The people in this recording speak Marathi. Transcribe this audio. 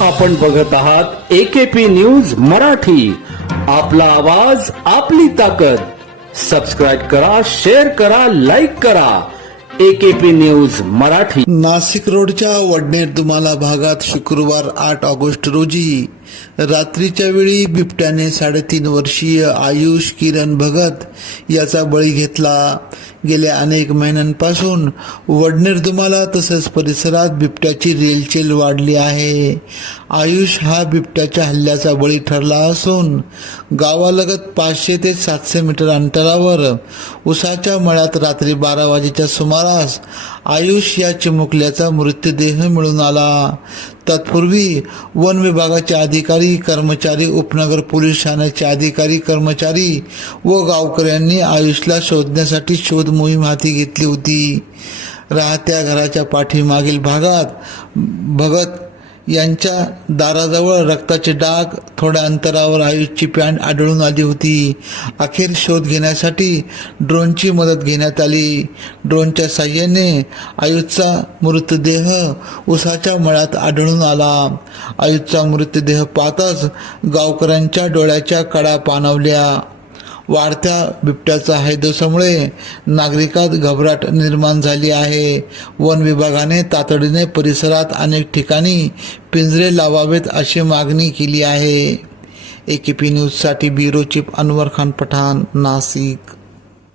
आपण बघत आहात AKP न्यूज मराठी. आपला आवाज आपली ताकद. सबस्क्राइब करा, शेअर करा, लाईक करा. AKP news Marathi. नाशिक रोडच्या वडनेर दुमाला भागात शुक्रवार 8 ऑगस्ट रोजी रात्रीच्या वेळी बिबट्याने 3.5 वर्षीय आयुष किरण भगत याचा बळी घेतला. गेल्या अनेक महिन्यांपासून वडनेर दुमाला तसेच परिसरात बिबट्याची रेलचेल वाढली आहे. आयुष हा बिबट्याच्या हल्ल्याचा बळी ठरला असून गावालगत 500 ते 700 मीटर अंतरावर उसाच्या मळ्यात रात्री 12 वाजेच्या सुमारास आयुष या चिमुकल्याचा मृतदेह मिळून आला. तत्पूर्वी वन विभागाचे अधिकारी कर्मचारी, उपनगर पोलीस ठाण्याचे अधिकारी कर्मचारी व गावकऱ्यांनी आयुषला शोधण्यासाठी शोध मोहीम हाती घेतली होती. राहत्या घराच्या पाठीमागील भागात भगत यांच्या दाराजवळ रक्ताचे डाग, थोड्या अंतरावर आयुषची पॅन्ट आढळून आली होती. अखेर शोध घेण्यासाठी ड्रोनची मदत घेण्यात आली. ड्रोनच्या साहाय्याने आयुषचा मृतदेह उसाच्या मळ्यात आढळून आला. आयुषचा मृतदेह पाहताच गावकऱ्यांच्या डोळ्याच्या कडा पाणावल्या. वाढत्या बिबट्याच्या हैदोसामुळे नागरिकात घबराट निर्माण झाली आहे. वन विभागाने तातडीने परिसरात अनेक ठिकाणी पिंजरे लावावेत अशी मागणी केली आहे. AKP न्यूजसाठी ब्युरो चीफ अनवर खान पठाण, नाशिक.